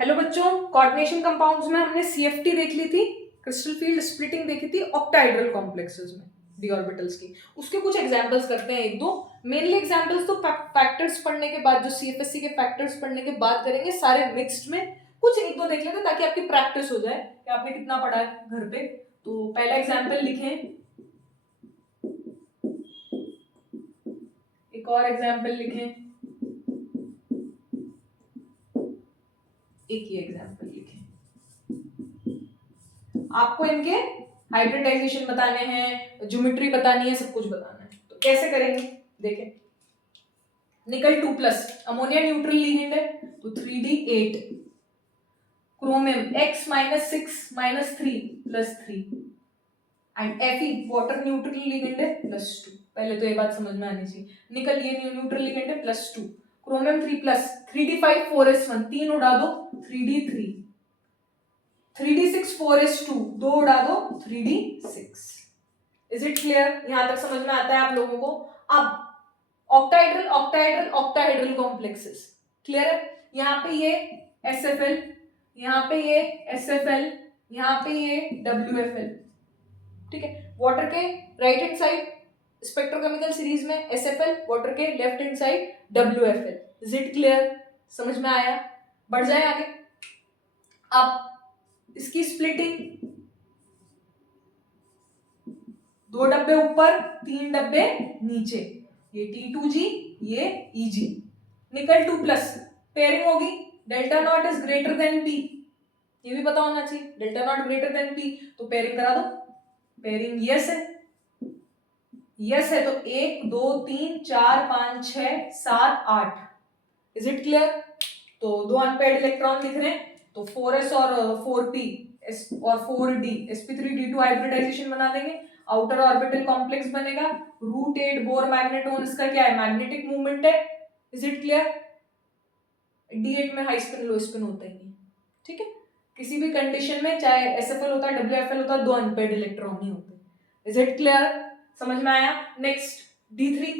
Hello बच्चों, coordination compounds में हमने सीएफटी देख ली थी, क्रिस्टल फील्ड स्प्लिटिंग देखी थी ऑक्टाहेड्रल कॉम्प्लेक्सेस में डी ऑर्बिटल्स की। उसके कुछ एग्जांपल्स करते हैं, एक दो मेनली एग्जांपल्स तो फैक्टर्स पढ़ने के बाद, जो सीएफएससी के फैक्टर्स पढ़ने के बाद करेंगे, सारे मिक्स्ड में कुछ एक दो देख लेते हैं ताकि आपकी प्रैक्टिस हो जाए कि आपने कितना पढ़ा है घर पे। तो पहला एग्जाम्पल लिखें, एक और एग्जाम्पल लिखें, एक ही एग्जाम्पल लिखें। आपको इनके हाइब्रिडाइजेशन बताने हैं, ज्योमेट्री बतानी है, सब कुछ बताना है। तो कैसे करेंगे देखें। निकल 2+, अमोनिया न्यूट्रल लिगेंड है तो 3D8, chromium X -6 -3 +3 and Fe water neutral ligand है +2। पहले तो ये बात समझ में आनी चाहिए। निकल ये न्यूट्रल लिगेंड है +2, क्रोमियम 3+, 3D5 4s1, 3 उड़ा दो 3D3, 3D6 4s2, 2 उड़ा दो 3D6। Is it clear? यहां तक समझ में आता है आप लोगों को? अब octahedral octahedral octahedral complexes clear है। यहाँ पे ये SFL, यहाँ पे ये SFL, यहाँ पे ये WFL, ठीक है। वाटर के right hand side spectrochemical series में SFL, वाटर के left hand side WFL। Is it clear? समझ में आया? बढ़ जाए आगे। अब इसकी स्प्लिटिंग, 2 डब्बे ऊपर 3 डब्बे नीचे, ये T2G, ये EG। निकल 2+, पेयरिंग होगी delta nought is greater than P, ये भी पता होना चाहिए। Delta not greater than P तो पेयरिंग करा दो। पेयरिंग यस है, यस है तो 1 2 3 4 5 6 7 8। Is it clear? तो 2 अनपेयर्ड इलेक्ट्रॉन लिख रहे हैं तो 4s और 4p और 4d sp3d2 हाइब्रिडाइजेशन बना देंगे। आउटर ऑर्बिटल कॉम्प्लेक्स बनेगा। √8 बोर मैग्नेटोन, इसका क्या है? मैग्नेटिक मूवमेंट है। Is it clear? D8 में हाई स्पिन लो स्पिन होता ही नहीं, ठीक है। किसी भी कंडीशन में चाहे SFL होता है WFL होता है, 2 अनपेयर्ड इलेक्ट्रॉन ही होते हैं। Is it clear? समझ में आया? नेक्स्ट D3,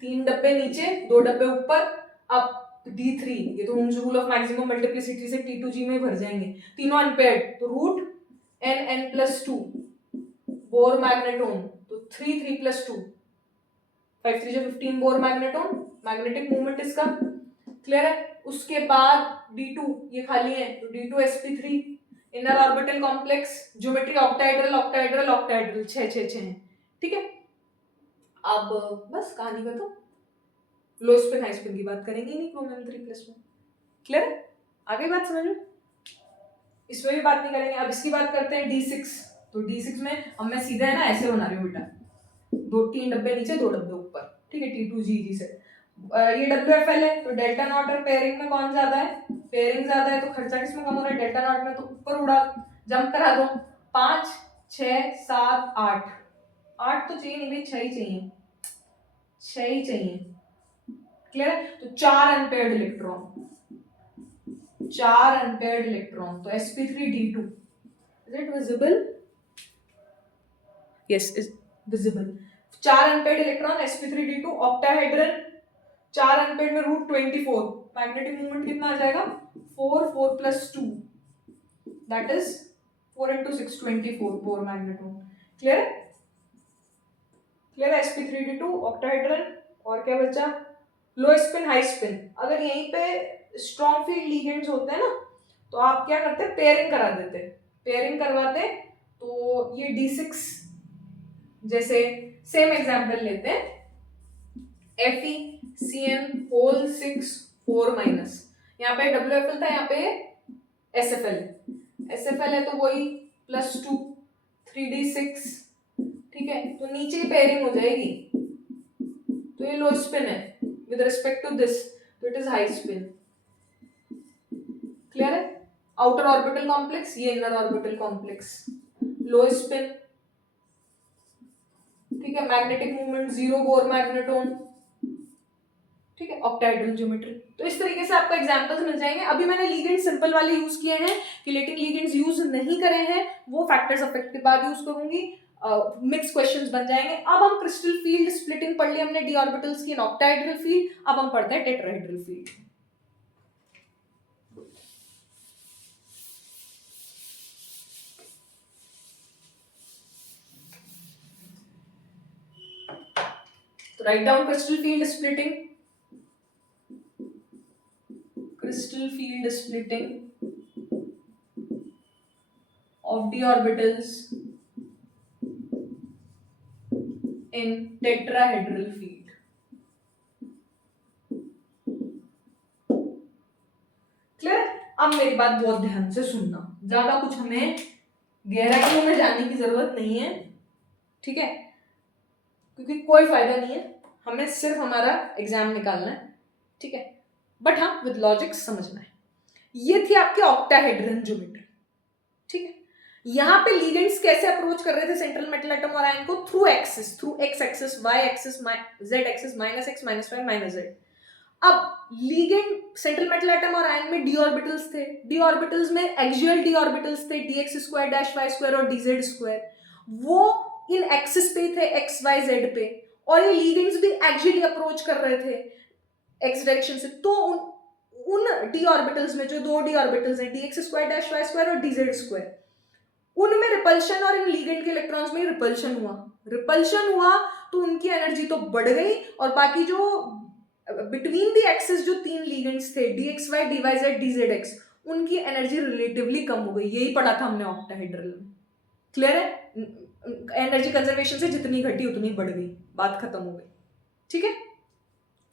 तीन डब्बे नीचे 2 डब्बे ऊपर। अब D3, ये तो ओम्स रूल ऑफ मैक्सिमम मल्टीप्लिसिटी से T2G में भर जाएंगे। तीनों अनपेयर्ड तो √n+2 बोर मैग्नेटोन तो 3 3 + 2 5 3 15 बोर मैग्नेटोन, मैग्नेटिक मूवमेंट इसका क्लियर है। उसके बाद D2 ये खाली है तो D2 sp3 inner orbital complex, geometry octahedral octahedral octahedral 6 6 6 है, ठीक है। अब बस कहानी खत्म। लो स्पिन हाई स्पिन की बात करेंगे नहीं क्रोमियम 3+ में, क्लियर है? आगे बात समझ लो। इसमें भी बात नहीं करेंगे। अब इसकी बात करते हैं D6। तो D6 में अब मैं सीधा है ना ऐसे बना रही हूँ बेटा, 3 डब्बे नीचे 2 डब्बे ऊपर, ठीक है। T2G से ये WFL है तो डेल्टा नॉट और पेयरिंग में कौन ज्यादा है? पेयरिंग ज्यादा है तो खर्चा किसमें कम हो रहा है? डेल्टा नॉट में। तो ऊपर उड़ा जंप करा दो, 5 6 7 8। 8 तो चाहिए नहीं भाई, 6 ही चाहिए, 6 ही चाहिए, क्लियर है। तो 4 अनपेयर्ड इलेक्ट्रॉन, 4 अनपेयर्ड इलेक्ट्रॉन तो sp3d2। Is it visible? Yes, is visible. 4 unpaired electron sp3d2 octahedral, 4 unpaired में √24, मैग्नेटिक मूवमेंट कितना आ जाएगा? 4 4 + 2 that is 4 × 6 24 bore magneton. Clear है? क्लियर है? sp3d2 octahedral. और क्या बचा? लो स्पिन हाई स्पिन। अगर यहीं पे स्ट्रॉन्ग फील्ड लिगेंड्स होते हैं ना तो आप क्या करते हैं? पेयरिंग करा देते। पेयरिंग करवाते तो ये D6 जैसे सेम एग्जांपल लेते हैं, FeCN6 4-, यहाँ पे WFL था, यहाँ पे SFL है। SFL है तो वही +2 3D6, ठीक है। तो नीचे पेयरिंग हो जाएगी तो ये लो स्पिन है विद रिस्पेक्ट टू दिस, तो it is high spin, clear है। आउटर ऑर्बिटल कॉम्प्लेक्स, ये इनर ऑर्बिटल कॉम्प्लेक्स, लो स्पिन, ठीक है। मैग्नेटिक मूवमेंट 0 बोर मैग्नेटोन, ठीक है। Octahedral geometry. तो इस तरीके से आपको एग्जांपल्स मिल जाएंगे। अभी मैंने लिगेंड सिंपल वाले यूज किए हैं, किलेटिंग लिगेंड्स यूज नहीं करे हैं, वो फैक्टर्स अफेक्ट के बाद यूज करूंगी। मिक्स क्वेश्चंस बन जाएंगे। अब हम क्रिस्टल फील्ड स्प्लिटिंग पढ़ ली हमने डी ऑर्बिटल्स की, ऑक्टाहेड्रल फील्ड, अब हम पढ़ते हैं टेट्राहेड्रल फील्ड। तो write down crystal field splitting, crystal field splitting of d orbitals in tetrahedral field। Clear? अब मेरी बात बहुत ध्यान से सुनना, ज्यादा कुछ हमें गहराइयों में जाने की जरूरत नहीं है, ठीक है, क्योंकि कोई फायदा नहीं है, हमें सिर्फ हमारा एग्जाम निकालना है, ठीक है, बट हाँ विद लॉजिक समझना है। ये थी आपकी ऑक्टाहेड्रल ज्योमेट्री, ठीक है। यहां पे लिगेंड्स कैसे अप्रोच कर रहे थे सेंट्रल मेटल एटम और आयन को? Through axis, through x axis, y axis, z axis, -x, -y, -z। अब लिगेंड सेंट्रल मेटल एटम और आयन में डी ऑर्बिटल्स थे, डी ऑर्बिटल्स में एक्सियल डी ऑर्बिटल्स थे, dx² - y² और dz², वो इन एक्सिस पे थे, x y z पे, और ये लिगेंड्स भी एक्सियली अप्रोच कर रहे थे एक्स डायरेक्शन से। तो उन डी ऑर्बिटल्स में जो दो डी ऑर्बिटल्स हैं, dx² - y² और dz², उनमें रिपल्शन और इन लिगेंड के इलेक्ट्रॉन्स में रिपल्शन हुआ तो उनकी एनर्जी तो बढ़ गई, और बाकी जो बिटवीन द एक्सिस जो तीन लिगेंड्स थे dxy, dyz, dzx, उनकी एनर्जी रिलेटिवली कम हो गई। यही पढ़ा था हमने ऑक्टाहेड्रल में, क्लियर है? एनर्जी कंजर्वेशन से जितनी घटी उतनी बढ़ गई, बात खत्म हो गई, ठीक है।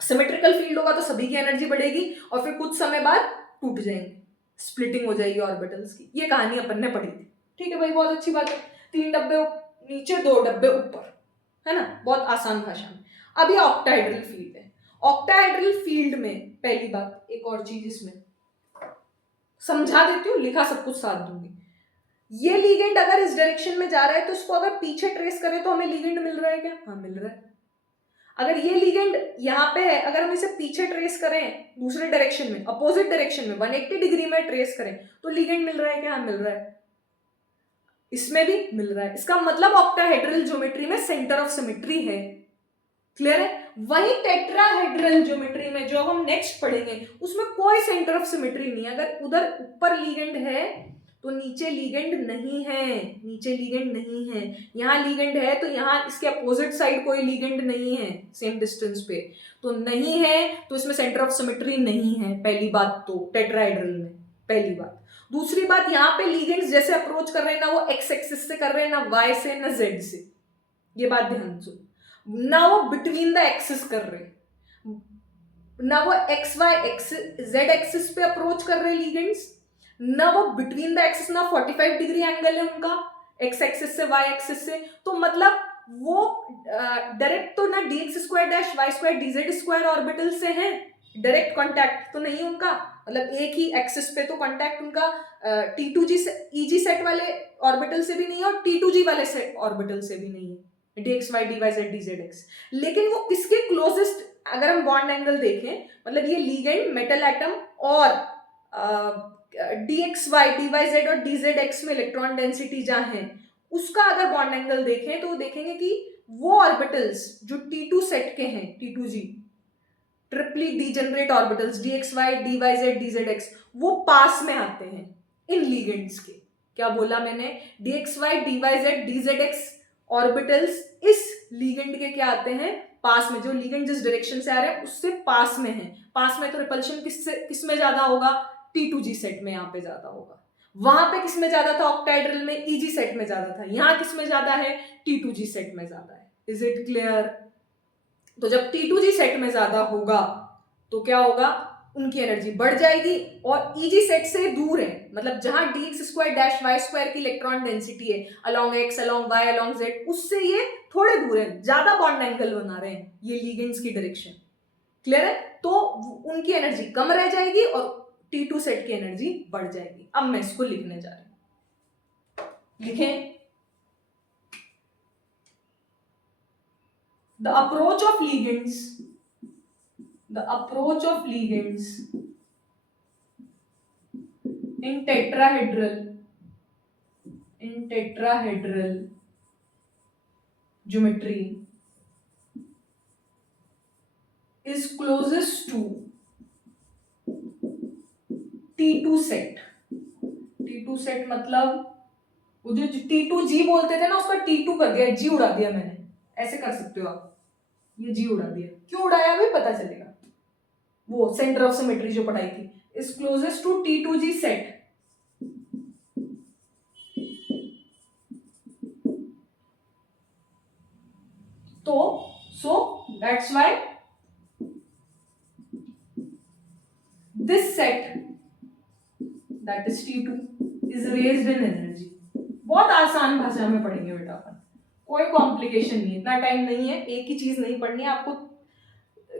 सिमेट्रिकल फील्ड होगा तो सभी की एनर्जी बढ़ेगी और फिर कुछ समय बाद टूट जाएंगे, स्प्लिटिंग हो जाएगी ऑर्बिटल्स की। ये कहानी अपन ने पढ़ी थी, ठीक है भाई, बहुत अच्छी बात है। 3 डब्बे नीचे 2 डब्बे ऊपर, है ना, बहुत आसान भाषा में। अब ये ऑक्टाहेड्रल फील्ड है। ऑक्टाहेड्रल फील्ड में पहली बात, एक और चीज इसमें समझा देती हूँ, लिखा सब कुछ साथ दूंगी। ये लिगेंड अगर इस डायरेक्शन में जा रहा है तो इसको अगर पीछे ट्रेस करें तो हमें लिगेंड मिल रहा है क्या? हाँ मिल रहा है। अगर ये लिगेंड यहाँ पे है, अगर हम इसे पीछे ट्रेस करें दूसरे डायरेक्शन में, अपोजिट डायरेक्शन में 180 डिग्री में ट्रेस करें तो लिगेंड मिल रहा है क्या? हाँ मिल रहा है। इसमें भी मिल रहा है। इसका मतलब ऑक्टाहेड्रल ज्योमेट्री में सेंटर ऑफ सिमेट्री है, क्लियर है? वही टेट्राहेड्रल ज्योमेट्री में जो हम नेक्स्ट पढ़ेंगे उसमें कोई सेंटर ऑफ सिमेट्री नहीं है। अगर उधर ऊपर लिगेंड है तो नीचे लिगेंड नहीं है, नीचे लिगेंड नहीं है। यहाँ लिगेंड है तो यहाँ इसके अपोजिट साइड कोई लिगेंड नहीं है सेम डिस्टेंस पे, तो नहीं है, तो इसमें सेंटर ऑफ सिमेट्री नहीं है। पहली बात तो टेट्राहेड्रल में, पहली बात। दूसरी बात, यहाँ पे लिगेंड्स जैसे अप्रोच कर रहे हैं ना वो एक्स एक्सिस से कर रहे हैं, ना वाई से, ना जेड से, ये बात ध्यान से। ना वो बिटवीन द एक्सिस कर रहे, ना वो x y axis z axis पे अप्रोच कर रहे लिगेंड्स, ना वो बिटवीन द एक्सिस, ना 45 डिग्री एंगल है उनका एक्स एक्सिस से वाई एक्सिस से। तो मतलब वो डायरेक्ट तो ना dx² - y², dz² ऑर्बिटल से है, डायरेक्ट कांटेक्ट तो नहीं उनका, मतलब एक ही एक्सिस पे तो कांटेक्ट उनका T2G से EG सेट वाले ऑर्बिटल से भी नहीं है और T2G वाले सेट ऑर्बिटल से भी नहीं है, dxy, dyz, dzx। लेकिन वो किसके क्लोजेस्ट, अगर हम बॉन्ड एंगल देखें, मतलब ये लिगेंड मेटल एटम और dxy, dyz और dzx में इलेक्ट्रॉन डेंसिटी जहां है उसका अगर बॉन्ड एंगल देखें तो देखेंगे कि वो ऑर्बिटल्स जो T2 सेट के हैं, T2G triply degenerate orbitals dxy, dyz, dzx, वो पास में आते हैं इन लिगेंड्स के। क्या बोला मैंने? dxy, dyz, dzx ऑर्बिटल्स इस लिगेंड के क्या आते हैं? पास में। जो लिगेंड जिस डायरेक्शन से आ रहे हैं उससे पास में है। पास में तो रिपल्शन किस में ज्यादा होगा? T2G सेट में यहाँ पे ज्यादा होगा। वहां पे किस में ज्यादा था? ऑक्टाहेड्रल में EG सेट में ज्यादा था। यहाँ किस में ज्यादा है? T2G सेट में ज्यादा है। Is it clear? तो जब T2G सेट में ज्यादा होगा तो क्या होगा? उनकी एनर्जी बढ़ जाएगी और EG सेट से दूर है, मतलब जहां dx² - y² की इलेक्ट्रॉन डेंसिटी है along x, along y, along z, उससे ये थोड़े दूर है, ज्यादा बॉन्ड एंगल बना रहे हैं ये लिगेंड्स की डायरेक्शन, क्लियर है? तो उनकी एनर्जी कम रह जाएगी और T2 सेट की एनर्जी बढ़ जाएगी। अब मैं इसको लिखने जा रही हूं, लिखें। The approach of ligands in tetrahedral geometry is closest to T2 set. T2 set मतलब वो जो T2G बोलते थे ना, उसका T2 कर दिया, G उड़ा दिया मैंने, ऐसे कर सकते हो आप, ये G उड़ा दिया, क्यों उड़ाया अभी पता चलेगा, वो सेंटर ऑफ सिमेट्री जो पढ़ाई थी, is closest to T2G set. तो so that's why this set, that is T2, is raised in energy. बहुत आसान भाषा में पढ़ेंगे बेटा अपन, कोई कॉम्प्लिकेशन नहीं है, इतना टाइम नहीं है, एक ही चीज नहीं पढ़नी है आपको.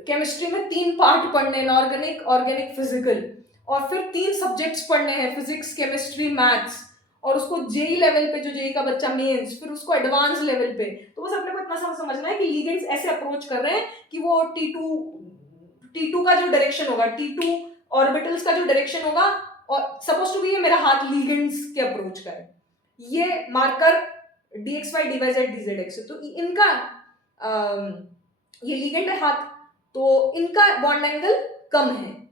केमिस्ट्री में 3 पार्ट पढ़ने हैं, ऑर्गेनिक, ऑर्गेनिक फिजिकल, और फिर 3 सब्जेक्ट्स पढ़ने हैं, फिजिक्स, केमिस्ट्री, मैथ्स, और उसको जेई लेवल पे, जो जेई का बच्चा मेंस, फिर उसको एडवांस लेवल पे. तो बस अपने को इतना समझना है कि लिगेंड्स ऐसे अप्रोच कर रहे हैं कि वो T2 का जो डायरेक्शन होगा, T2 ऑर्बिटल्स का जो डायरेक्शन होगा, और सपोज टू बी ये मेरा हाथ लिगेंड्स के अप्रोच का है, ये मार्कर dxy dyz dzx, तो इनका ये लिगेंड है हाथ, तो इनका बॉन्ड एंगल कम है,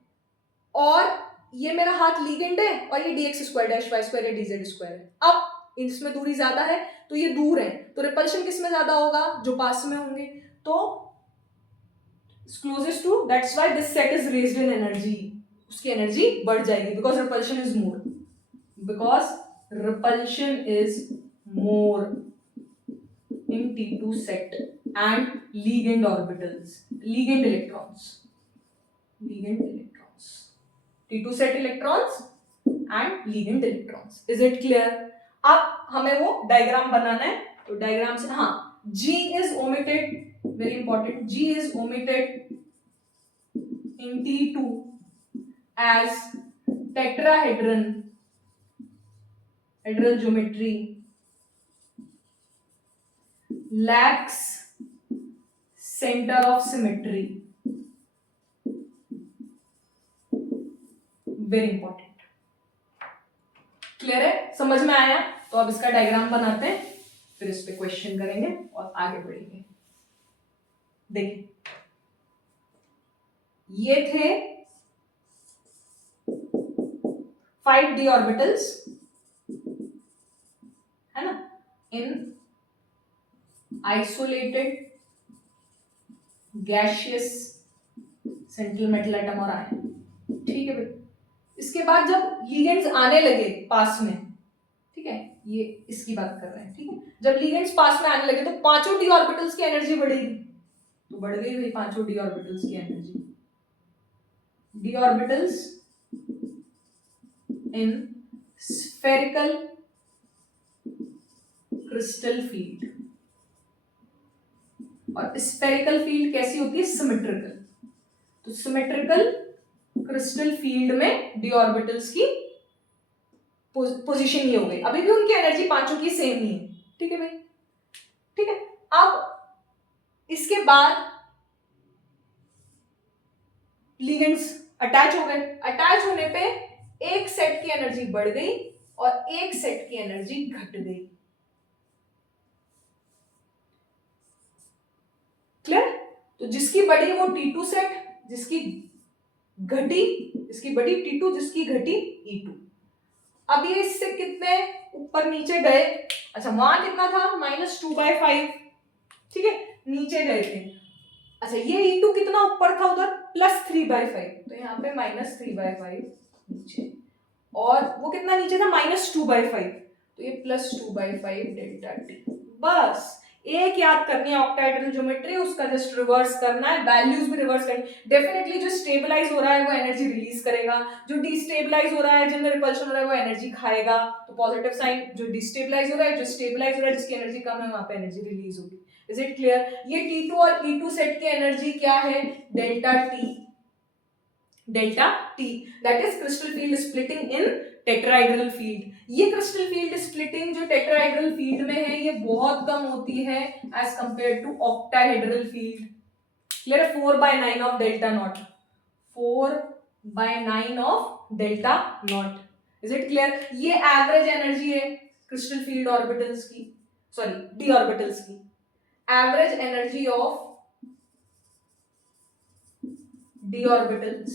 और ये मेरा हाथ लिगेंड है, और ये dx square dash y square या dz स्क्वायर है. अब इसमें दूरी ज्यादा है, तो ये दूर है, तो रिपल्शन किसमें ज्यादा होगा, जो पास में होंगे. तो closest to, that's why this set is raised in energy, उसकी एनर्जी बढ़ जाएगी, because repulsion is more, because repulsion is more in T2 set and ligand orbitals, ligand electrons, T2 set electrons and ligand electrons. Is it clear? अब हमें वो diagram बनाना है, तो diagram से, हाँ, G is omitted, very important, G is omitted in T2 as tetrahedral geometry lacks center of symmetry. Very important. Clear है, समझ में आया? तो अब इसका डायग्राम बनाते हैं, फिर इस पे क्वेश्चन करेंगे और आगे बढ़ेंगे. देखिए, ये थे 5d ऑर्बिटल्स, है ना, इन isolated gaseous central metal atom और आयन. ठीक है भाई, इसके बाद जब लिगेंड्स आने लगे पास में, ठीक है, ये इसकी बात कर रहे हैं, ठीक है, जब लिगेंड्स पास में आने लगे तो पांचों डी ऑर्बिटल्स की एनर्जी बढ़ेगी, तो बढ़ गई भाई पांचों डी ऑर्बिटल्स की energy. D orbitals in spherical crystal field, और स्फेरिकल फील्ड कैसी होती है, सिमेट्रिकल. तो सिमेट्रिकल क्रिस्टल फील्ड में डी ऑर्बिटल्स की पोजीशन ये हो गई. अभी भी उनकी एनर्जी पांचों की सेम ही है. ठीक है भाई, ठीक है. अब इसके बाद लिगेंड्स अटैच हो गए. अटैच होने पे एक सेट की एनर्जी बढ़ गई और एक सेट की एनर्जी घट गई. क्लियर? तो जिसकी बढ़ी वो T2 सेट, जिसकी बढ़ी T2, जिसकी घटी E2. अब ये इससे कितने ऊपर नीचे गए, अच्छा वहां कितना था, -2/5, ठीक है, नीचे गए थे. अच्छा ये E2 कितना ऊपर था उधर, +3/5, तो यहाँ पे -3/5 नीचे, और वो कितना नीचे था, -2/5, तो ये +2/5 डेल्टा टी. बस एक याद करनी है ऑक्टाहेड्रल ज्योमेट्री, उसका जस्ट रिवर्स करना है, वैल्यूज भी रिवर्स करनी. डेफिनेटली जो स्टेबलाइज हो रहा है वो एनर्जी रिलीज करेगा, जो डिस्टेबलाइज हो रहा है, जिनमें रिपल्शन हो रहा है वो एनर्जी खाएगा. तो पॉजिटिव साइन, जो डिस्टेबलाइज हो रहा है, जो स्टेबलाइज हो रहा है, जिसकी एनर्जी कम है, वहां पे एनर्जी रिलीज होगी. Is it clear? ये T2 और E2 सेट की एनर्जी क्या है, delta T. Delta T, that is crystal field splitting in tetrahedral field. ये क्रिस्टल फील्ड स्प्लिटिंग जो टेट्राहेड्रल फील्ड में है ये बहुत कम होती है as compare to octahedral field. Clear? 4/9 of delta nought, 4/9 of delta nought. Is it clear? ये एवरेज एनर्जी है क्रिस्टल फील्ड ऑर्बिटल्स की, सॉरी डी ऑर्बिटल्स की. Average energy of d orbitals,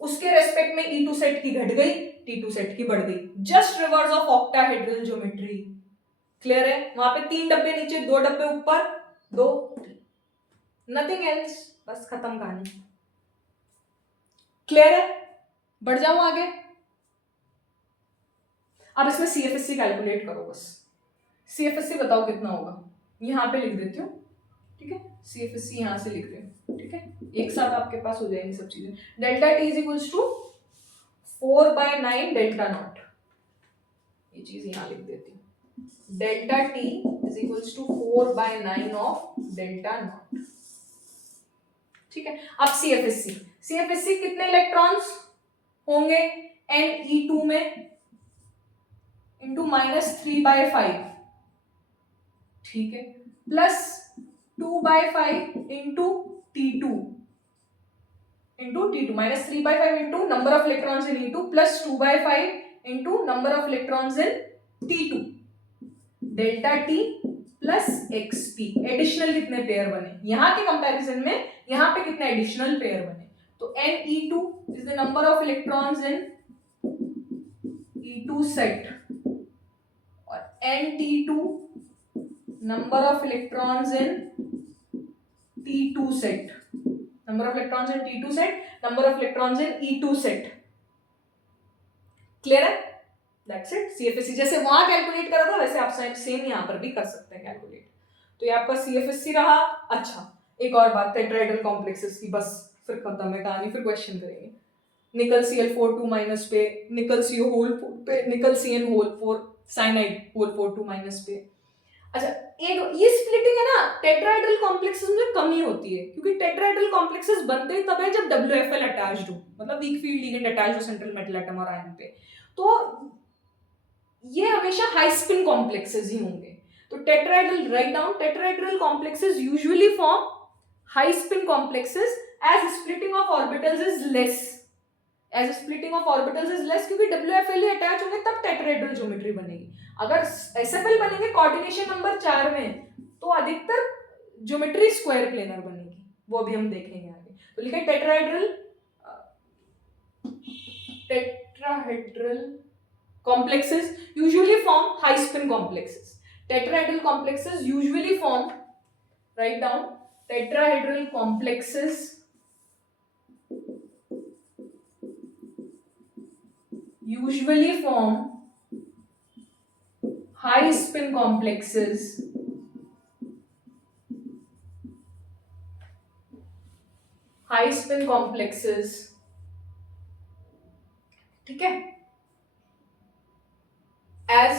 उसके रेस्पेक्ट में E2 सेट की घट गई, T2 set की बढ़ गई, just reverse of octahedral geometry. Clear है? वहां पे 3 डब्बे नीचे, 2 डब्बे ऊपर, 2, नथिंग एल्स, बस खत्म कहानी। क्लियर है? बढ़ जाऊं आगे? अब इसमें CFSC कैलकुलेट करो बस। CFSC बताओ कितना होगा, यहां पे लिख देती हूँ, ठीक है? CFSC यहां से लिख रही हूँ, ठीक है? एक साथ आपके पास हो जाएंगी सब चीजें। Delta T is equals to 4/9 delta nought, ये चीज यहां लिख देती हूँ। Delta T is equals to 4/9 of delta nought, ठीक है? अब CFSC कितने इलेक्ट्रॉन्स होंगे NE2 में इंटू -3/5, ठीक है, plus 2/5 into T2 -3/5 into number of electrons in E2 plus 2/5 into number of electrons in T2, delta T plus XP। Additional कितने pair बने यहां के कंपैरिजन में, यहां पे कितने एडिशनल पेयर बने? तो NE2 is the number of electrons in E2 set और NT2 number of electrons in T2 set, number of electrons in T2 set, number of electrons in E2 set. Clear है? That's it. CFSC जैसे वहां calculate करा था वैसे आप same यहां पर भी कर सकते हैं कैलकुलेट। तो ये आपका CFSC रहा। अच्छा, एक और बात, टेट्राहेड्रल कॉम्प्लेक्सेस की, बस फिर खत्म है कहानी, फिर क्वेश्चन करेंगे। निकल Cl4 2 माइनस पे, निकल CO होल 4 पे, nickel CN whole 4, cyanide whole 4 2 minus पे। अच्छा, एक ये स्प्लिटिंग है ना टेट्राहेड्रल कॉम्प्लेक्सेस में कमी होती है, क्योंकि टेट्राहेड्रल कॉम्प्लेक्सेस बनते ही तब है जब WFL अटैच्ड हो, मतलब वीक फील्ड लिगेंड अटैच्ड हो सेंट्रल मेटल एटम और आयन पे, तो ये हमेशा हाई स्पिन कॉम्प्लेक्सेस ही होंगे। तो tetrahedral, right down, tetrahedral complexes usually form high spin complexes as splitting of orbitals is less, as splitting of orbitals is less, क्योंकि WFL ही अटैच होंगे तब टेट्राहेड्रल ज्योमेट्री बनेगी। अगर SFL बनेंगे कोऑर्डिनेशन नंबर 4 में तो अधिकतर ज्योमेट्री स्क्वायर प्लेनर बनेगी, वो भी हम देखेंगे आगे। तो लिखा tetrahedral complexes usually form high spin complexes. Tetrahedral complexes usually form, write down, tetrahedral complexes usually form high spin complexes ठीक है, as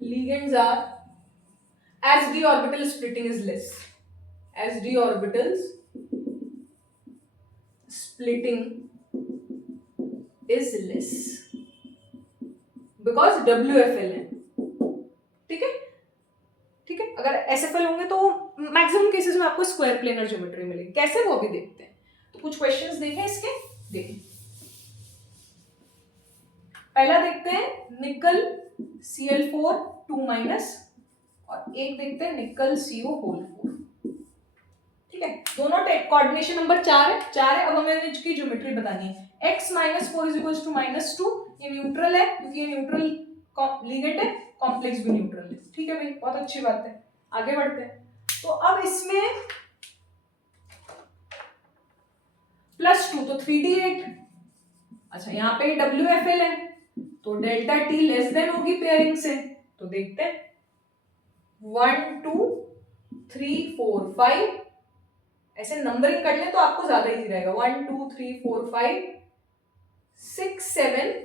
ligands are, as d orbital splitting is less, as d orbitals splitting is less because WFL है, ठीक है, ठीक है। अगर SFL होंगे तो मैक्सिमम केसेस में आपको स्क्वायर प्लेनर ज्योमेट्री मिलेगी, कैसे वो भी देखते हैं। तो कुछ क्वेश्चंस देखें इसके, देखें। पहला देखते हैं निकल Cl4 2 माइनस और एक देखते हैं निकल CO होल 4, ठीक है। दोनों कोऑर्डिनेशन नंबर 4 है। अब हमें इसकी ज्योमेट्री बतानी है। x - 4 = -2, ये न्यूट्रल है क्योंकि ये न्यूट्रल लिगेंड है, कॉम्प्लेक्स भी न्यूट्रल है, ठीक है भाई, बहुत अच्छी बात है। आगे बढ़ते हैं। तो अब इसमें +2 तो 3d8, अच्छा यहाँ पे WFL है तो डेल्टा T लेस देन होगी पेयरिंग से, तो देखते हैं 1 2 3 4 5, ऐसे नंबरिंग कर ले तो आपको ज्यादा इजी रहेगा। 1 2 3 4 5 6 7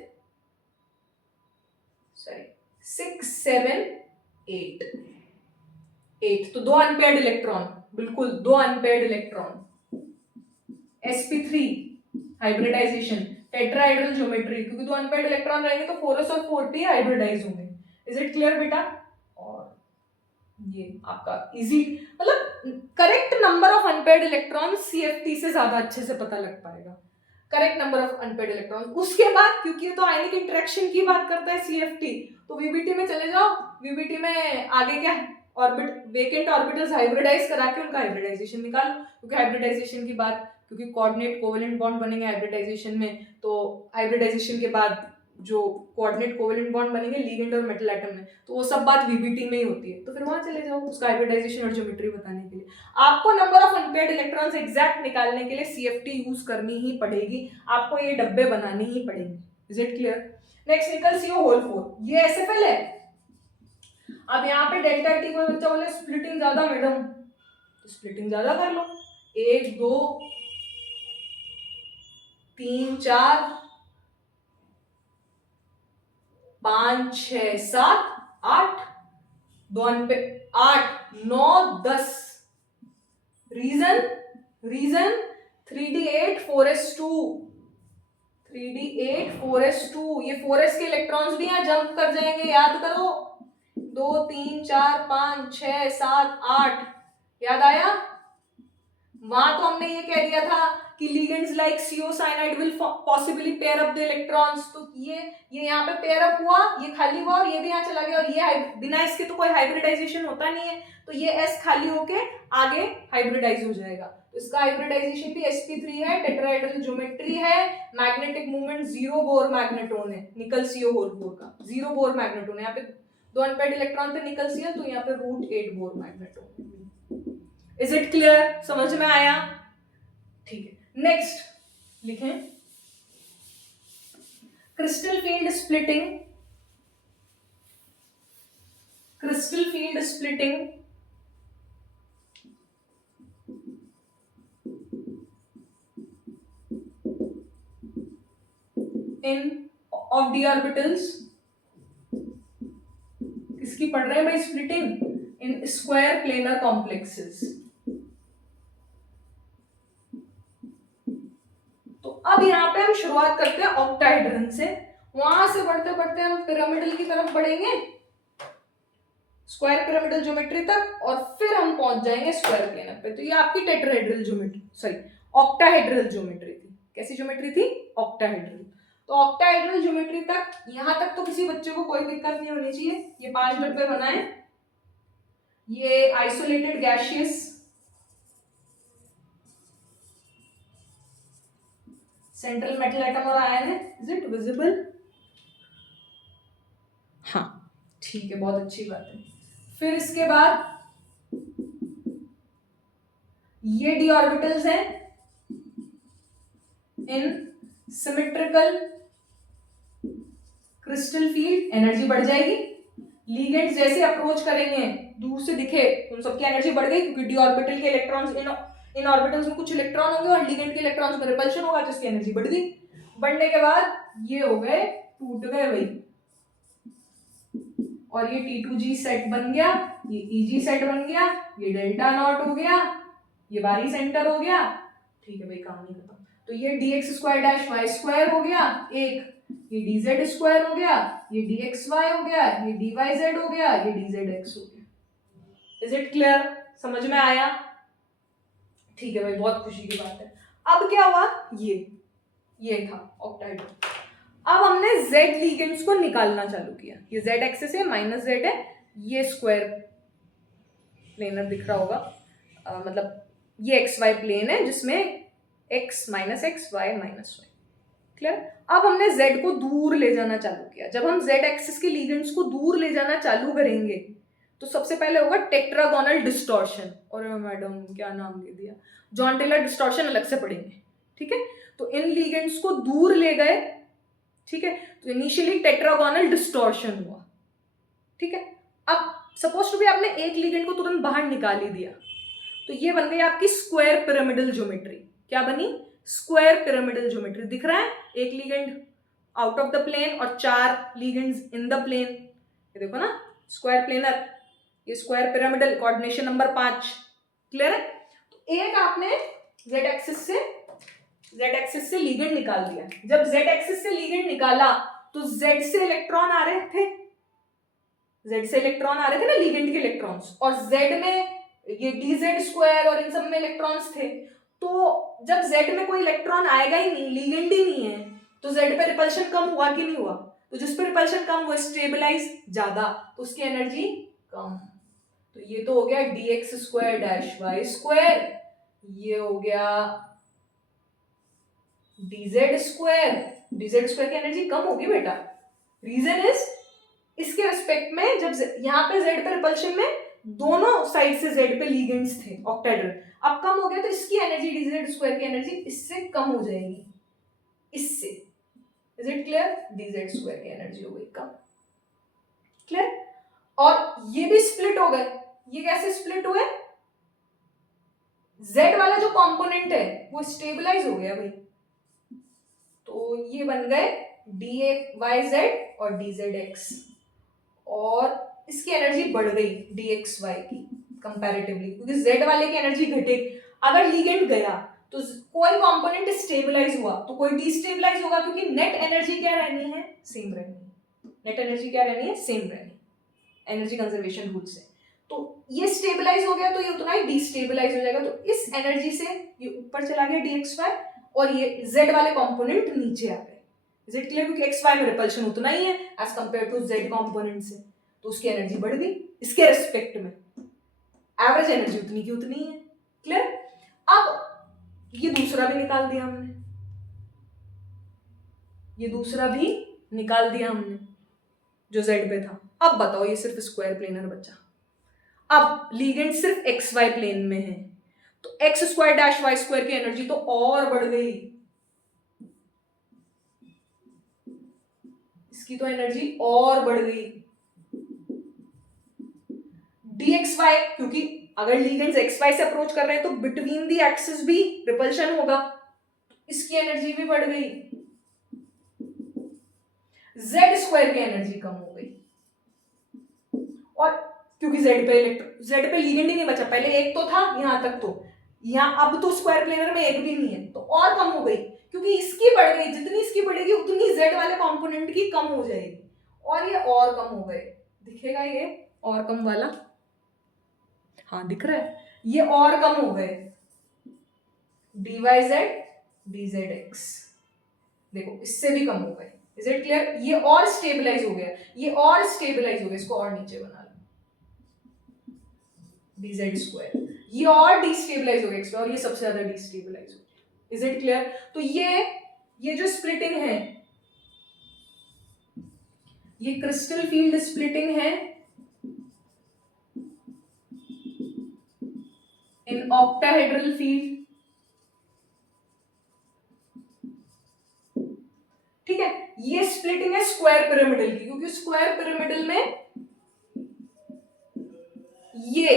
8 तो 2 अनपेयर्ड इलेक्ट्रॉन, बिल्कुल 2 unpaired electron. sp3 hybridisation, tetrahedral geometry, क्योंकि 2 अनपेयर्ड इलेक्ट्रॉन रहेंगे तो 4s और 4p हाइब्रिडाइज होंगे। इज इट क्लियर बेटा? और ये आपका इजी, मतलब correct number of unpaired electron CFT से ज्यादा अच्छे से पता लग पाएगा, correct number of unpaired electron. उसके बाद क्योंकि ये तो आयनिक इंटरेक्शन की बात करता है CFT, तो VBT में चले जाओ। VBT में आगे क्या है, ऑर्बिट वेकेंट ऑर्बिटल्स हाइब्रिडाइज करा के उनका हाइब्रिडाइजेशन निकालो, क्योंकि हाइब्रिडाइजेशन की बात, क्योंकि कोऑर्डिनेट कोवेलेंट बॉन्ड बनेंगे हाइब्रिडाइजेशन में, तो हाइब्रिडाइजेशन के बाद जो कोऑर्डिनेट कोवेलेंट बॉन्ड बनेंगे लिगेंड और मेटल एटम में, तो वो सब बात वीबीटी में ही होती है, तो फिर वहां चले जाओ उसका हाइब्रिडाइजेशन और ज्योमेट्री बताने के लिए। आपको number of unpaired electrons exact निकालने के लिए सीएफटी यूज करनी ही पड़ेगी, आपको ये डब्बे बनाने ही पड़ेंगे। Is it clear? नेक्स्ट निकल सीओ होल 4, ये एसएफएल है। अब यहाँ पे डेल्टा टी को बच्चा बोले स्प्लिटिंग ज्यादा मैडम, तो स्प्लिटिंग ज्यादा कर लो, 1 2 3 4 5 6 7 8, 2 पे 8 9 10। Reason 3d8 4s2, 3d8 4s2, ये 4s के इलेक्ट्रॉन्स भी यहाँ जंप कर जाएंगे, याद करो, 2 3 4 5 6 7 8, याद आया? वहां तो हमने ये कह दिया था कि ligands like CO cyanide will possibly pair up the electrons, तो ये यहाँ पे पेयर अप हुआ, ये खाली हुआ और ये भी यहाँ चला गया, और ये बिना इसके तो कोई हाइब्रिडाइजेशन होता नहीं है, तो ये S खाली होके आगे हाइब्रिडाइज हो जाएगा, तो इसका हाइब्रिडाइजेशन भी sp3 है, टेट्राहेड्रल ज्योमेट्री है, मैग्नेटिक मूवमेंट 0 बोर मैग्नेटोन है, निकल CO होल 4 का 0 बोर मैग्नेटोन है, यहाँ पे 2 अनपेयर्ड इलेक्ट्रॉन पे निकल CO, तो यहाँ पे √8 Bohr magneton. Is it clear? समझ में आया? ठीक है, नेक्स्ट लिखें crystal field splitting, crystal field splitting in of d orbitals, किसकी पढ़ रहे हैं भाई splitting? In square planar complexes. तो अब यहाँ पे हम शुरुआत करते हैं ऑक्टाहेड्रन से, वहां से बढ़ते बढ़ते हम पिरामिडल की तरफ बढ़ेंगे, स्क्वायर पिरामिडल ज्योमेट्री तक, और फिर हम पहुंच जाएंगे स्क्वायर प्लेनर पे। तो ये आपकी tetrahedral geometry, sorry octahedral geometry थी। कैसी ज्योमेट्री थी? ऑक्टाहेड्रल। तो ऑक्टाहेड्रल ज्योमेट्री तक, यहां तक तो किसी बच्चे को कोई दिक्कत नहीं होनी चाहिए। ये 5 डब्बे बनाए, ये isolated gaseous central metal atom और आयन है। Is it visible? हाँ ठीक है, बहुत अच्छी बात है। फिर इसके बाद ये डी ऑर्बिटल्स हैं इन सिमेट्रिकल क्रिस्टल फील्ड, एनर्जी बढ़ जाएगी। लिगेंड्स जैसे अप्रोच करेंगे, दूर से दिखे, उन सबकी एनर्जी बढ़ गई, क्योंकि डी ऑर्बिटल के इलेक्ट्रॉन्स, इन ऑर्बिटल्स में कुछ इलेक्ट्रॉन होंगे और लिगेंड के इलेक्ट्रॉन्स में रिपल्शन होगा, तो इसकी एनर्जी बढ़ गई। बढ़ने के बाद ये हो गए, टूट गए भाई, और ये T2G सेट बन गया, ये EG सेट बन गया, ये डेल्टा नॉट हो गया, ये बारी सेंटर हो गया। ठीक है भाई, कहानी खत्म। तो ये dx square dash y square हो गया एक, ये dz स्क्वायर हो गया, ये dxy हो गया, ये dyz हो गया, ये dzx हो गया। Is it clear? समझ में आया? ठीक है भाई, बहुत खुशी की बात है। अब क्या हुआ, ये था ऑक्टाहेड्रल। अब हमने z लिगेंड्स को निकालना चालू किया। ये z एक्सिस है, माइनस z है, ये स्क्वायर प्लेनर दिख रहा होगा, मतलब ये xy प्लेन है जिसमें x minus x, y minus y. Clear? अब हमने z को दूर ले जाना चालू किया। जब हम z एक्सिस के लिगेंड्स को दूर ले जाना चालू करेंगे, तो सबसे पहले होगा टेट्रागोनल डिस्टॉर्शन। और मैडम क्या नाम दे दिया, जॉन टेलर डिस्टॉर्शन अलग से पढ़ेंगे। ठीक है, तो इन लिगेंड्स को दूर ले गए। ठीक है, तो इनिशियली टेट्रागोनल डिस्टॉर्शन हुआ। ठीक है, अब सपोज टू भी आपने एक लिगेंड को तुरंत बाहर निकाल ही दिया, तो ये बन गई आपकी स्क्वायर पिरामिडल ज्योमेट्री। क्या बनी? Square pyramidal geometry. दिख रहा है, एक ligand out of the plane और 4 लिगेंड्स इन द प्लेन। ये देखो ना, स्क्वायर प्लेनर, ये square pyramidal, coordination number 5। Clear है? तो एक आपने z एक्सिस से लिगेंड निकाल दिया। जब z एक्सिस से लिगेंड निकाला, तो z से इलेक्ट्रॉन आ रहे थे, ना लिगेंड के इलेक्ट्रॉन्स, और z में ये dz स्क्वायर और इन सब में इलेक्ट्रॉन्स थे। तो जब z में कोई इलेक्ट्रॉन आएगा ही नहीं, लिगेंड ही नहीं है, तो z पे रिपल्शन कम हुआ कि नहीं हुआ? तो जिस पे रिपल्शन कम वो स्टेबलाइज ज्यादा, तो उसकी एनर्जी कम। तो ये तो हो गया dx square dash y square, ये हो गया dz स्क्वायर। dz स्क्वायर की एनर्जी कम होगी बेटा, रीजन इज इसके रिस्पेक्ट में जब यहाँ पे z पे रिपल्शन में दोनों साइड से z पे लिगेंड्स थे ऑक्टाहेड्रल, अब कम हो गया तो इसकी एनर्जी dz स्क्वायर की एनर्जी इससे कम हो जाएगी, इससे। Is it clear? dz square की एनर्जी हो गई कम। क्लियर? और ये भी स्प्लिट हो गए। ये कैसे स्प्लिट हुए? z वाला जो कंपोनेंट है वो स्टेबलाइज हो गया भाई, तो ये बन गए dy/z और dzx, और इसकी एनर्जी बढ़ गई dxy की कंपैरेटिवली, क्योंकि z वाले की एनर्जी घटे। अगर लिगेंड गया तो कोई कंपोनेंट स्टेबलाइज हुआ तो कोई डिस्टेबलाइज होगा, क्योंकि नेट एनर्जी क्या रहनी है? सेम रहनी है। नेट एनर्जी क्या रहनी है? सेम रहनी है, एनर्जी कंजर्वेशन रूल से। तो ये स्टेबलाइज हो गया तो ये उतना ही डिस्टेबलाइज हो जाएगा, तो इस एनर्जी से ये ऊपर चला गया dxy और ये z वाले कंपोनेंट नीचे आ गए। Is it clear? क्योंकि xy में रिपल्शन उतना ही है as compare to z component से, तो उसकी एनर्जी बढ़ गई इसके रिस्पेक्ट में, एवरेज एनर्जी उतनी की उतनी ही है। क्लियर? अब ये दूसरा भी निकाल दिया हमने, ये दूसरा भी निकाल दिया हमने जो z पे था। अब बताओ, ये सिर्फ स्क्वायर प्लेनर बचा। अब लीगेंड सिर्फ xy प्लेन में है, तो x square dash y square की एनर्जी तो और बढ़ गई, इसकी तो एनर्जी और बढ़ गई dxy, क्योंकि अगर लीगेंड्स xy से अप्रोच कर रहे हैं तो बिटवीन दी एक्सिस भी रिपल्शन होगा, इसकी एनर्जी भी बढ़ गई। z स्क्वायर की एनर्जी कम हो गई, और क्योंकि z पे लीगेंड ही नहीं बचा, पहले एक तो था यहां तक, तो यहां अब तो स्क्वायर प्लेनर में एक भी नहीं है, तो और कम हो गई, क्योंकि इसकी बढ़ गई, जितनी इसकी बढ़ेगी उतनी z वाले कंपोनेंट की कम हो जाएगी, और ये और कम हो गए। दिखेगा ये और कम वाला? हाँ दिख रहा है, ये और कम हो गए dyz dzx, देखो इससे भी कम हो गए। Is it clear? ये और स्टेबलाइज हो गया, ये और स्टेबलाइज हो गया, इसको और नीचे बना लो dz स्क्वायर, ये और डिस्टेबलाइज हो गया x पे, और ये सबसे ज्यादा डिस्टेबलाइज हो गया। Is it clear? तो ये जो स्प्लिटिंग है, ये क्रिस्टल फील्ड स्प्लिटिंग है इन ऑक्टाहेड्रल फील्ड। ठीक है, ये स्प्लिटिंग है स्क्वायर पिरामिडल की, क्योंकि स्क्वायर पिरामिडल में ये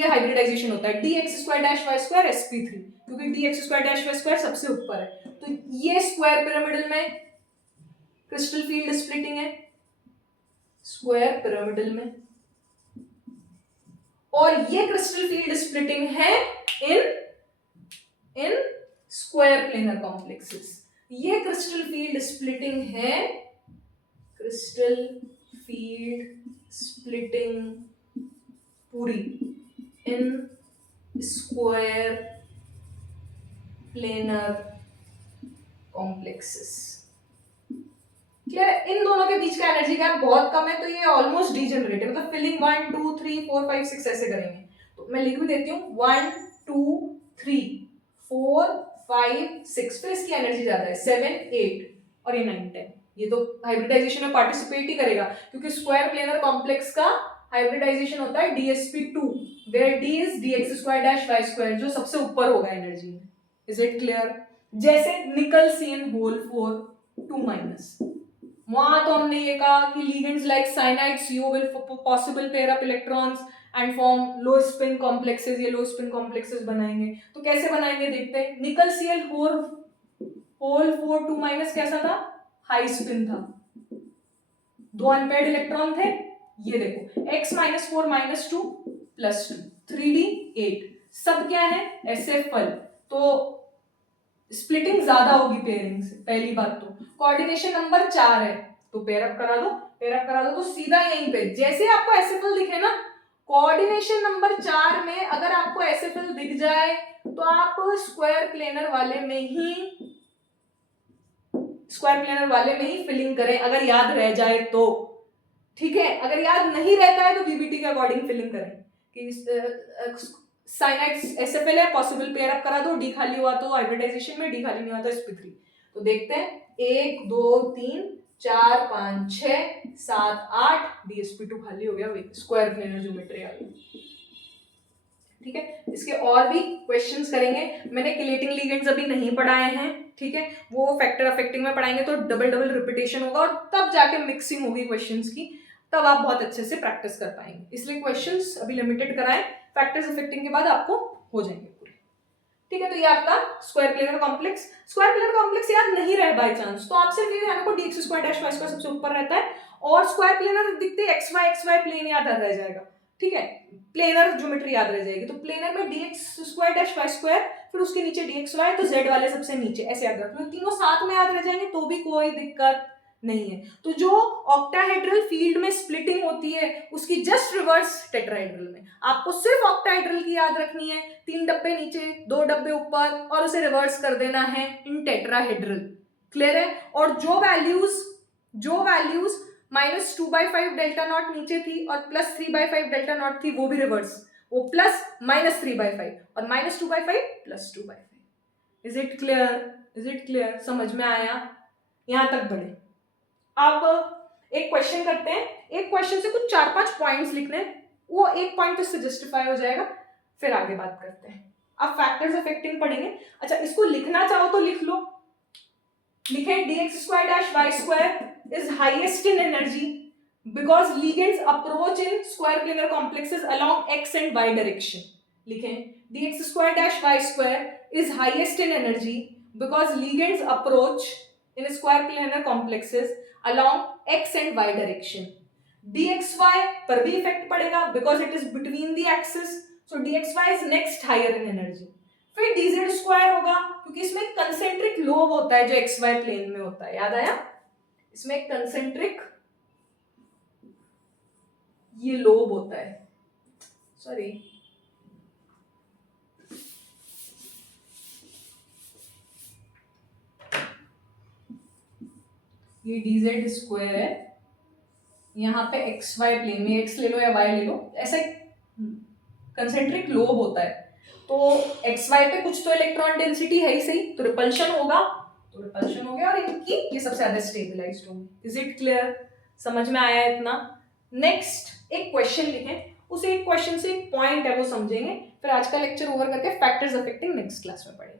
हाइब्रिडाइजेशन होता है dx square dash y square sp3, क्योंकि dx square dash y square सबसे ऊपर है, तो ये स्क्वायर पिरामिडल में क्रिस्टल फील्ड स्प्लिटिंग है स्क्वायर पिरामिडल में, और ये क्रिस्टल फील्ड स्प्लिटिंग है इन स्क्वायर प्लेनर कॉम्प्लेक्सेस। ये क्रिस्टल फील्ड स्प्लिटिंग है, क्रिस्टल फील्ड स्प्लिटिंग पूरी in square planar complexes. Clear? इन दोनों के बीच का एनर्जी गैप बहुत कम है, तो ये ऑलमोस्ट डीजेनरेट है, मतलब फिलिंग 1 2 3 4 5 6 ऐसे करेंगे। तो मैं लिख भी देती हूँ 1 2 3 4 5 6, फिर इसकी एनर्जी ज्यादा है 7 8 और ये 9 10। ये तो हाइब्रिडाइजेशन में पार्टिसिपेट ही करेगा, क्योंकि स्क्वायर प्लेनर कॉम्प्लेक्स का हाइब्रिडाइजेशन होता है dsp2, where d is dx square dash y square, जो सबसे ऊपर होगा एनर्जी में। Is it clear? जैसे निकल CN होल 4 2 माइनस, वहां तो हमने ये कहा कि ligands like cyanide CO will possible pair up electrons and form low spin complexes, ये low spin complexes बनाएंगे। तो कैसे बनाएंगे देखते हैं। निकल Cl होल 4 2 माइनस कैसा था? हाई स्पिन था, 2 अनपेयर्ड इलेक्ट्रॉन थे। ये देखो x minus 4 minus 2 plus 2 3d 8, सब क्या है? SFL, तो स्प्लिटिंग ज्यादा होगी पेयरिंग से, पहली बात तो। कोऑर्डिनेशन नंबर 4 है, तो पेयर अप करा दो तो सीधा यहीं पे जैसे आपको SFL दिखे ना, कोऑर्डिनेशन नंबर 4 में अगर आपको SFL दिख जाए तो आप स्क्वायर प्लेनर वाले में ही फिलिंग करें, अगर याद रह जाए तो। ठीक है, अगर याद नहीं रहता है तो वीबीटी के अकॉर्डिंग फिलिंग करें कि साइनाइड एसएफएल है, पॉसिबल पेयर अप करा दो, डी खाली हुआ तो हाइब्रिडाइजेशन में, डी खाली नहीं हुआ तो sp3। तो देखते हैं 1 2 3 4 5 6 7 8 dsp2 खाली हो गया, वही स्क्वायर प्लेनर ज्योमेट्री आ गई। ठीक है, इसके और भी क्वेश्चंस करेंगे। मैंने किलेटिंग लिगेंड्स अभी नहीं पढ़ाए हैं, ठीक है, वो फैक्टर अफेक्टिंग में पढ़ाएंगे तो डबल डबल रिपीटेशन होगा और तब जाके मिक्सिंग होगी क्वेश्चंस की, तब आप बहुत अच्छे से प्रैक्टिस कर पाएंगे। इसलिए क्वेश्चंस अभी लिमिटेड कराएं, फैक्टर्स अफेक्टिंग के बाद आपको हो जाएंगे पूरे। ठीक है, तो ये आपका square planar complex. Square planar complex याद नहीं रहे बाय चांस तो आप सिर्फ ये ध्यान रखो dx square dash y square सबसे ऊपर रहता है और स्क्वायर प्लेनर दिखते xy प्लेन याद रह जाएगा। ठीक है, प्लेनर ज्योमेट्री याद रह जाएगी। तो प्लेनर में dx square dash y square, फिर उसके नीचे dxy, तो z वाले सबसे नीचे, ऐसे याद रखो। तीनों साथ में याद रह जाएंगे तो भी कोई दिक्कत नहीं है। तो जो ऑक्टाहेड्रल फील्ड में स्प्लिटिंग होती है उसकी जस्ट रिवर्स टेट्राहेड्रल में, आपको सिर्फ ऑक्टाहेड्रल की याद रखनी है, 3 डब्बे नीचे 2 डब्बे ऊपर, और उसे रिवर्स कर देना है इन टेट्राहेड्रल। क्लियर है? और जो वैल्यूज -2/5 डेल्टा नॉट नीचे थी और +3/5 डेल्टा नॉट थी, वो भी रिवर्स, वो प्लस -3/5 और -2/5 +2/5। Is it clear? समझ में आया? यहां तक बढ़े। अब एक क्वेश्चन करते हैं, एक क्वेश्चन से कुछ 4-5 पॉइंट्स लिखने, वो एक पॉइंट इससे जस्टिफाई हो जाएगा, फिर आगे बात करते हैं। अब फैक्टर्स अफेक्टिंग पढ़ेंगे। अच्छा, इसको लिखना चाहो तो लिख लो, लिखें dx square dash y square is highest in energy because ligands approach in square planar complexes along x and y direction. लिखें dx square dash y square is highest in energy because ligands approach in square planar complexes along x and y direction। dxy पर भी effect पड़ेगा because it is between the axis, so dxy is next higher in energy। फिर dz square होगा क्योंकि इसमें एक concentric lobe होता है जो xy प्लेन में होता है, याद आया? इसमें एक कंसेंट्रिक ये लोब होता है, सॉरी ये dz स्क्वायर है, यहाँ पे xy प्लेन में, x ले लो या y ले लो, ऐसा कंसेंट्रिक लोब होता है। तो xy पे कुछ तो इलेक्ट्रॉन डेंसिटी है ही सही, तो रिपल्शन होगा, तो रिपल्शन हो गया और इनकी ये सबसे ज्यादा स्टेबलाइज्ड होंगी। Is it clear? समझ में आया इतना? नेक्स्ट एक क्वेश्चन लिखें, उस एक क्वेश्चन से एक पॉइंट है वो समझेंगे, फिर आज का लेक्चर ओवर करके फैक्टर्स अफेक्टिंग नेक्स्ट क्लास में पढ़ेंगे।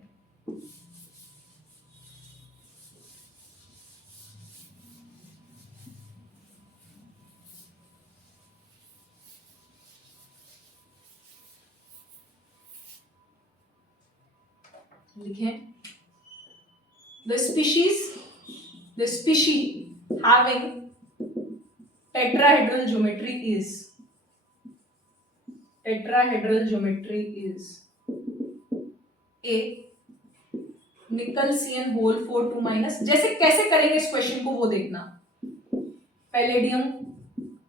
लिखें the species having tetrahedral geometry is a निकलसियन होल 4 2-। जैसे कैसे करेंगे इस क्वेश्चन को वो देखना, पैलेडियम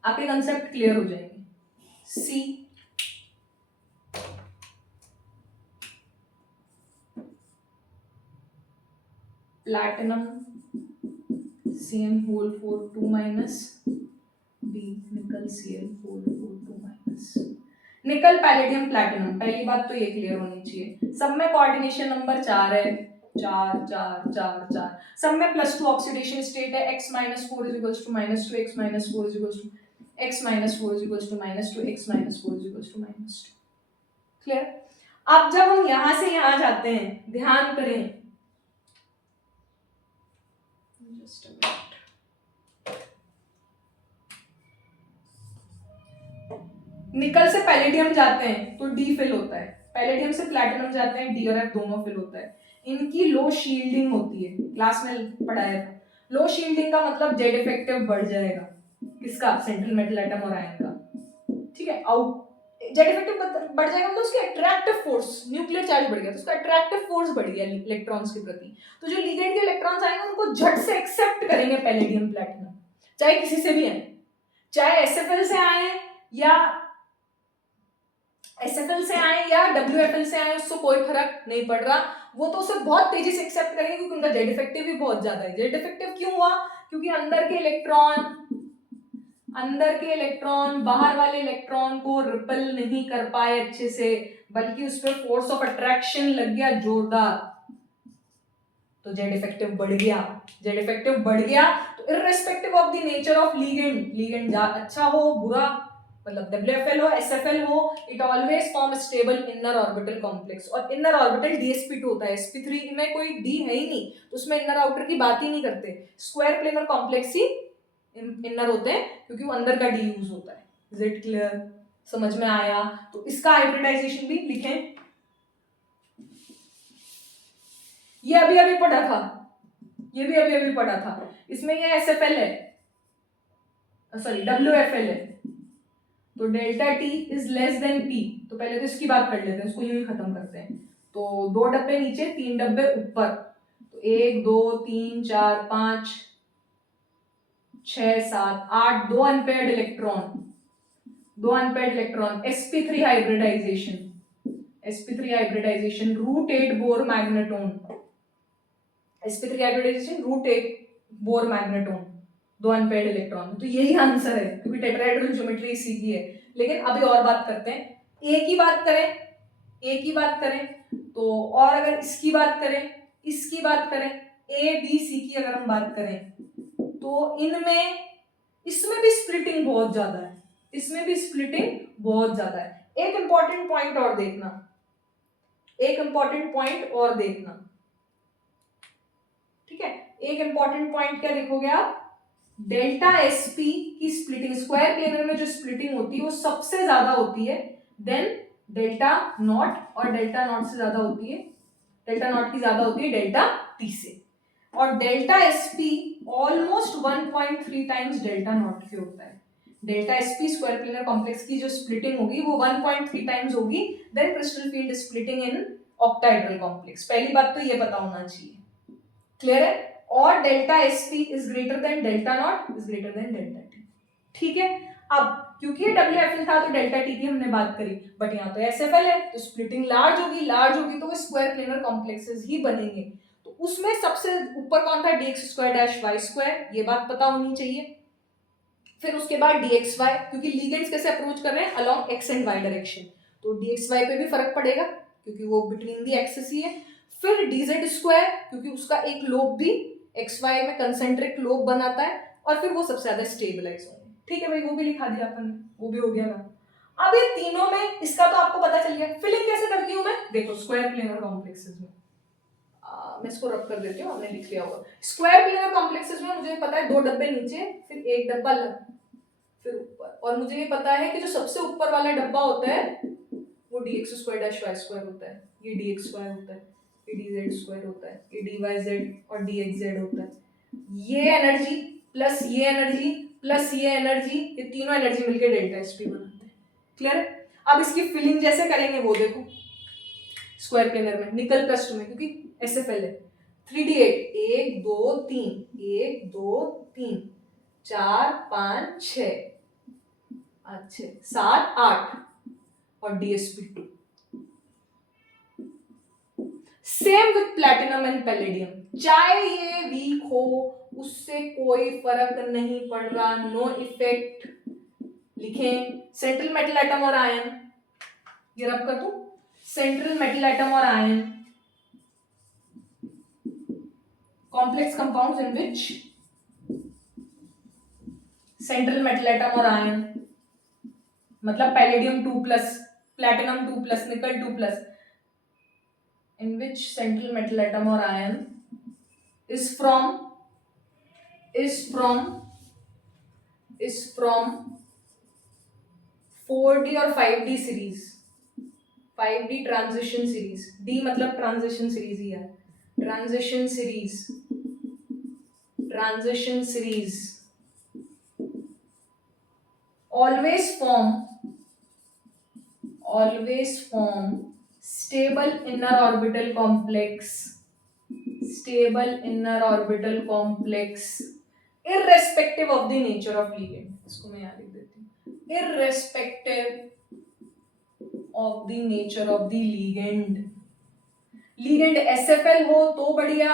आपके कंसेप्ट क्लियर हो जाएंगे। सी प्लैटिनम Cn होल 4 2-, B निकल Cl होल 4 2-। निकल पैलेडियम प्लैटिनम, पहली बात तो ये क्लियर होनी चाहिए, सब में कोऑर्डिनेशन नंबर 4 है, 4 4 4 4, सब में +2 ऑक्सीडेशन स्टेट है, x - 4 = -2, x - 4 = x - 4 = -2, x - 4 = -2। Clear? अब जब हम यहां से यहां जाते हैं, ध्यान करें, निकल से पैलेडियम जाते हैं तो डी फिल होता है, पैलेडियम से प्लैटिनम जाते हैं डी और एफ दोनों फिल होता है। इनकी लो शील्डिंग होती है, क्लास में पढ़ाया था। लो शील्डिंग का मतलब जेड इफेक्टिव बढ़ जाएगा, किसका? सेंट्रल मेटल एटम और आयन का। ठीक है, आउट जेड इफेक्टिव बढ़ जाएगा तो उसकी अट्रैक्टिव फोर्स, न्यूक्लियर चार्ज बढ़ गया तो उसका अट्रैक्टिव फोर्स बढ़ गया इलेक्ट्रॉन्स के प्रति, तो जो लिगेंड के इलेक्ट्रॉन्स आएंगे उनको झट से एक्सेप्ट करेंगे पैलेडियम प्लैटिनम, चाहे किसी से भी आए, चाहे एसएफएल से आए या WFL से आए, उससे कोई फर्क नहीं पड़ रहा, वो तो उसे बहुत तेजी से एक्सेप्ट करेंगे क्योंकि उनका जेड इफेक्टिव भी बहुत ज्यादा है। जेड इफेक्टिव क्यों हुआ? क्योंकि अंदर के इलेक्ट्रॉन अंदर के इलेक्ट्रॉन बाहर वाले इलेक्ट्रॉन को रिपेल नहीं कर पाए अच्छे से, बल्कि उस पर फोर्स ऑफ अट्रैक्शन लग गया जोरदार, तो जेड इफेक्टिव बढ़ गया। जेड इफेक्टिव बढ़ गया तो irrespective of the nature of ligand, ligand अच्छा हो बुरा, मतलब WFL हो SFL हो, it always form stable inner orbital complex. और इनर ऑर्बिटल DsP2 होता है, sp3 में कोई D है ही नहीं, तो उसमें इनर आउटर की बात ही नहीं करते, स्क्वायर प्लेनर कॉम्प्लेक्स ही इनर होते हैं, क्योंकि वो अंदर का D यूज होता है। Is it clear? समझ में आया? तो इसका हाइब्रिडाइजेशन भी लिखें। ये अभी अभी पढ़ा था, ये भी अभी अभी पढ़ा था। इसमें ये SFL है, सॉरी WFL है, तो delta T is less than P। तो पहले तो इसकी बात कर लेते हैं, इसको यूं ही खत्म करते हैं। तो 2 डब्बे नीचे 3 डब्बे ऊपर, तो 1 2 3 4 5 6 7 8, 2 unpaired electron, 2 unpaired electron, sp3 hybridization, sp3 hybridization, root 8 Bohr magneton, sp3 hybridization root 8 Bohr magneton, 2 unpaired electron. तो यही आंसर है, क्योंकि टेट्राहेड्रल ज्योमेट्री सीखी है। लेकिन अभी और बात करते हैं, ए की बात करें, ए की बात करें तो, और अगर इसकी बात करें, इसकी बात करें, ए बी सी की अगर हम बात करें, तो इनमें, इसमें भी स्प्लिटिंग बहुत ज्यादा है, इसमें भी स्प्लिटिंग बहुत ज्यादा है। एक इंपॉर्टेंट पॉइंट और देखना, एक इंपॉर्टेंट पॉइंट और देखना, ठीक है? एक इंपॉर्टेंट पॉइंट क्या देखोगे आप, डेल्टा SP की स्प्लिटिंग, स्क्वायर प्लेनर में जो स्प्लिटिंग होती है वो सबसे ज्यादा होती है, देन डेल्टा नॉट, और डेल्टा नॉट से ज्यादा होती है, डेल्टा नॉट की ज्यादा होती है डेल्टा T से, और delta SP almost 1.3 times delta nought के होता है। Delta SP square planar complex की जो स्प्लिटिंग होगी वो 1.3 टाइम्स होगी than crystal field splitting in octahedral complex. पहली बात तो ये पता होना चाहिए, क्लियर है? और delta SP is greater than delta nought is greater than delta T, ठीक है? अब क्योंकि ये WFL था तो डेल्टा T की हमने बात करी, बट यहाँ तो SFL है, तो स्प्लिटिंग लार्ज होगी, लार्ज होगी तो वो स्क्वायर प्लेनर कॉम्प्लेक्सेस ही बनेंगे। तो उसमें सबसे ऊपर कौन था, dx2-y2, ये बात पता होनी चाहिए। फिर उसके बाद dxy, क्योंकि लीगेंड्स कैसे अप्रोच कर रहे हैं, along x and y direction, तो dxy पे भी फर्क पड़ेगा क्योंकि वो बिटवीन दी एक्सिस ही है। फिर dz2, क्योंकि उसका एक लोब भी xy में कंसेंट्रिक लोब बनाता है, और फिर वो सबसे ज्यादा स्टेबलाइज होंगे। ठीक है भाई, वो भी लिखा दिया अपन ने, वो भी हो गया ना। अब ये तीनों में इसका तो आपको पता चल गया, फिलिंग कैसे करती हूँ मैं, देखो स्क्वायर प्लेनर कॉम्प्लेक्सेस में, मैं इसको रब कर देती हूँ, हमने लिख लिया होगा। स्क्वायर प्लेनर कॉम्प्लेक्सेस में मुझे पता है 2 डब्बे नीचे, फिर 1 डब्बा फिर ऊपर, और मुझे ये पता है कि जो सबसे ऊपर वाला डब्बा होता है वो dx2-y2 होता है, ये dxy होता है, ये dz2 होता है, ये dyz और dxz होता है। ये एनर्जी प्लस ये एनर्जी प्लस ये एनर्जी, ये तीनों एनर्जी मिलकर डेल्टा SP बनाते हैं, क्लियर है? अब इसकी फिलिंग जैसे करेंगे वो देखो, स्क्वायर प्लेनर में निकल प्लस 2 में, क्योंकि SFL है, 3d8, 1 2 3, 1 2 3 4 5 6, अच्छे 7 8, और DsP2। Same with platinum and palladium, चाहे ये वीक हो उससे कोई फर्क नहीं पड़ रहा, नो इफेक्ट। लिखें सेंट्रल मेटल एटम और आयन, ये रब कर दूं, सेंट्रल मेटल एटम और ion, complex compounds in which central metal atom और आयन, मतलब पैलेडियम 2+, प्लैटिनम 2+, निकल 2+, in which central metal atom or ion is from 4D और 5D series, 5D transition series, D मतलब ट्रांजिशन सीरीज ही है, transition series always form stable inner orbital complex irrespective of the nature of ligand। इसको मैं यहाँ लिख देती हूँ, irrespective of the nature of the ligand। ligand SFL हो तो बढ़िया,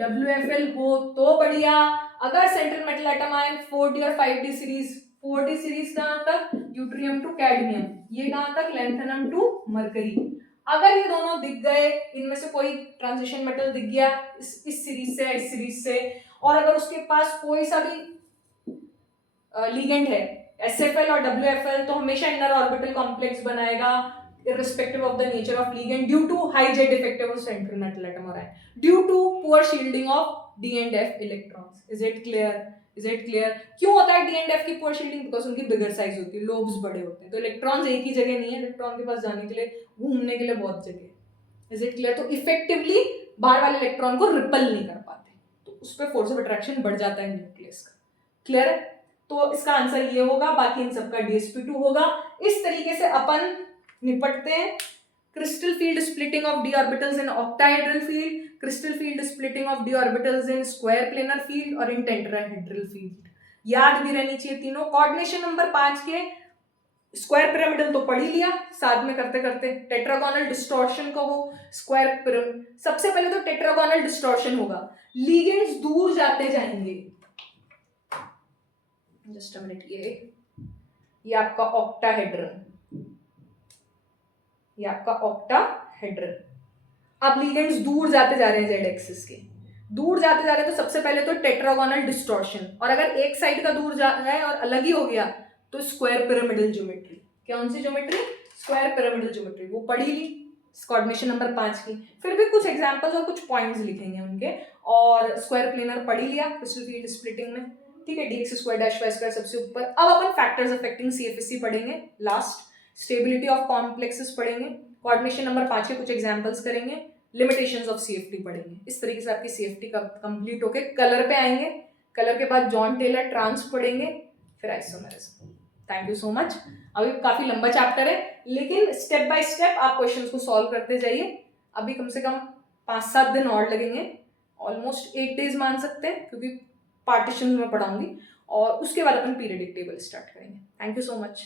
WFL हो तो बढ़िया, अगर central metal atom ion 4D और 5D सीरीज 4d सीरीज कहाँ तक, ड्यूटेरियम टू कैडमियम, ये कहाँ तक, लैंथेनम टू मरकरी। अगर ये दोनों दिख गए, इनमें से कोई ट्रांजिशन मेटल दिख गया इस सीरीज से, इस सीरीज से, और अगर उसके पास कोई सा भी लिगेंड है SFL और WFL, तो हमेशा इनर ऑर्बिटल कॉम्प्लेक्स बनाएगा irrespective of the nature of ligand due to high J defective of central metal atom or ion due to poor shielding of D and F electrons. Is it clear? Is it clear? क्यों होता है D and F की poor shielding? Because उनकी bigger size होती है, lobes बड़े होते हैं, तो इलेक्ट्रॉन्स एक ही जगह नहीं है, इलेक्ट्रॉन के पास जाने के लिए, घूमने के लिए बहुत जगह है। Is it clear? तो इफेक्टिवली बाहर वाले इलेक्ट्रॉन को रिपल नहीं कर पाते, तो उस पर फोर्स ऑफ अट्रैक्शन बढ़ जाता है न्यूक्लियस का। क्लियर है? तो इसका आंसर ये होगा, बाकी इन सबका DsP2 होगा। इस तरीके से अपन निपटते हैं crystal field splitting of d orbitals in octahedral field, crystal field splitting of d orbitals in square planar field और इन टेट्राहेड्रल फील्ड। याद भी रहनी चाहिए तीनों। कोऑर्डिनेशन नंबर 5 के स्क्वायर पिरामिडल तो पढ़ ही लिया, साथ में करते करते टेट्रागोनल डिस्टॉर्शन का हो, स्क्वायर पिरामिड। सबसे पहले तो टेट्रागोनल डिस्टॉर्शन होगा, लीगेंड्स दूर जाते जाएंगे। जस्ट अ मिनट, ये आपका ऑक्टाहेड्रल, ये आपका ऑक्टाहेड्रल। अब लीगेंड्स दूर जाते जा रहे हैं जेड एक्सिस के, दूर जाते जा रहे हैं, तो सबसे पहले तो टेट्रागोनल डिस्टॉर्शन, और अगर एक साइड का दूर जा रहा है और अलग ही हो गया तो स्क्वायर पिरामिडल ज्योमेट्री। कौन सी ज्योमेट्री? स्क्वायर पिरामिडल ज्योमेट्री, वो पढ़ी ली कोऑर्डिनेशन नंबर 5 की। फिर भी कुछ एग्जांपल्स और कुछ पॉइंट्स लिखेंगे उनके, और स्क्वायर प्लेनर पढ़ ही लिया क्रिस्टल फील्ड स्प्लिटिंग में, ठीक है, dx square dash y square सबसे ऊपर। अब अपन फैक्टर्स अफेक्टिंग CFSE पढ़ेंगे लास्ट, स्टेबिलिटी ऑफ कॉम्प्लेक्सेस पढ़ेंगे, कोऑर्डिनेशन नंबर 5 के कुछ एग्जांपल्स करेंगे, लिमिटेशंस ऑफ CFT पढ़ेंगे। इस तरीके से आपकी CFT का कंप्लीट होके कलर पे आएंगे, कलर के बाद जॉन टेलर ट्रांस पढ़ेंगे, फिर isomerism. Thank you so much. अभी काफी लंबा चैप्टर है, लेकिन स्टेप बाय स्टेप आप क्वेश्चंस को सॉल्व करते जाइए। अभी कम से कम 5-7 दिन और लगेंगे, ऑलमोस्ट 8 डेज मान सकते हैं, क्योंकि पार्टीशन में पढ़ाऊंगी, और उसके बाद अपन पीरियडिक टेबल स्टार्ट करेंगे। Thank you so much.